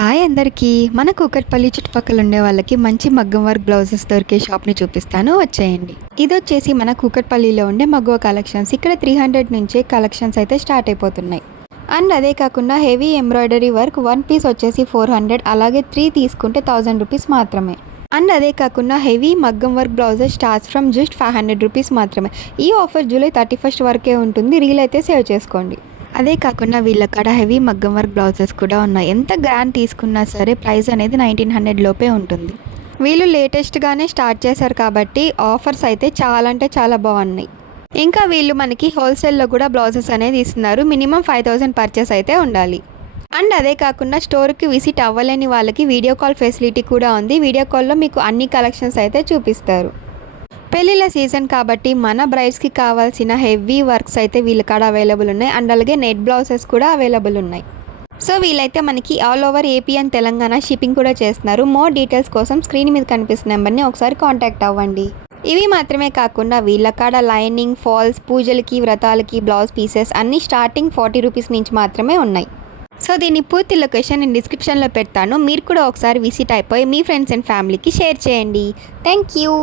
Hi అందరికీ. మన కూకట్పల్లి చుట్టుపక్కల ఉండే వాళ్ళకి మంచి మగ్గం వర్క్ బ్లౌజెస్ దొరికే షాప్ని చూపిస్తాను, వచ్చేయండి. ఇది వచ్చేసి మన కూకట్పల్లిలో ఉండే మగ్గవ కలెక్షన్స్. ఇక్కడ 300 నుంచే కలెక్షన్స్ అయితే స్టార్ట్ అయిపోతున్నాయి. అండ్ అదే కాకుండా హెవీ ఎంబ్రాయిడరీ వర్క్ 1 పీస్ వచ్చేసి 400, అలాగే 3 తీసుకుంటే 1000 రూపీస్ మాత్రమే. అండ్ అదే కాకుండా హెవీ మగ్గం work blouses starts from just 500 rupees మాత్రమే. ఈ ఆఫర్ జూలై 31 వరకే ఉంటుంది. రీల్ అయితే సేవ్ చేసుకోండి. అదే కాకుండా వీళ్ళ కాడ హెవీ మగ్గం వర్క్ బ్లౌజెస్ కూడా ఉన్నాయి. ఎంత గ్రాండ్ తీసుకున్నా సరే ప్రైస్ అనేది 1900 లోపే ఉంటుంది. వీళ్ళు లేటెస్ట్గానే స్టార్ట్ చేశారు కాబట్టి ఆఫర్స్ అయితే చాలా అంటే చాలా బాగున్నాయి. ఇంకా వీళ్ళు మనకి హోల్సేల్లో కూడా బ్లౌజెస్ అనేది ఇస్తున్నారు. మినిమం 5000 పర్చేస్ అయితే ఉండాలి. అండ్ అదే కాకుండా స్టోర్కి విజిట్ అవ్వలేని వాళ్ళకి వీడియో కాల్ ఫెసిలిటీ కూడా ఉంది. వీడియో కాల్లో మీకు అన్ని కలెక్షన్స్ అయితే చూపిస్తారు. పెళ్ళిళ్ళ సీజన్ కాబట్టి మన బ్రైడ్స్కి కావాల్సిన హెవీ వర్క్స్ అయితే వీళ్ళ కాడ అవైలబుల్ ఉన్నాయి. అండ్ అలాగే నెట్ బ్లౌజెస్ కూడా అవైలబుల్ ఉన్నాయి. సో వీళ్ళైతే మనకి all over AP and Telangana shipping కూడా చేస్తున్నారు. మోర్ డీటెయిల్స్ కోసం స్క్రీన్ మీద కనిపిస్తున్న నెంబర్ని ఒకసారి కాంటాక్ట్ అవ్వండి. ఇవి మాత్రమే కాకుండా వీళ్ళ కాడ లైనింగ్, ఫాల్స్, పూజలకి, వ్రతాలకి బ్లౌజ్ పీసెస్ అన్నీ స్టార్టింగ్ 40 రూపీస్ నుంచి మాత్రమే ఉన్నాయి. సో దీని పూర్తి లొకేషన్ నేను డిస్క్రిప్షన్లో పెడతాను. మీరు కూడా ఒకసారి విజిట్ అయిపోయి మీ ఫ్రెండ్స్ అండ్ ఫ్యామిలీకి షేర్ చేయండి. Thank you.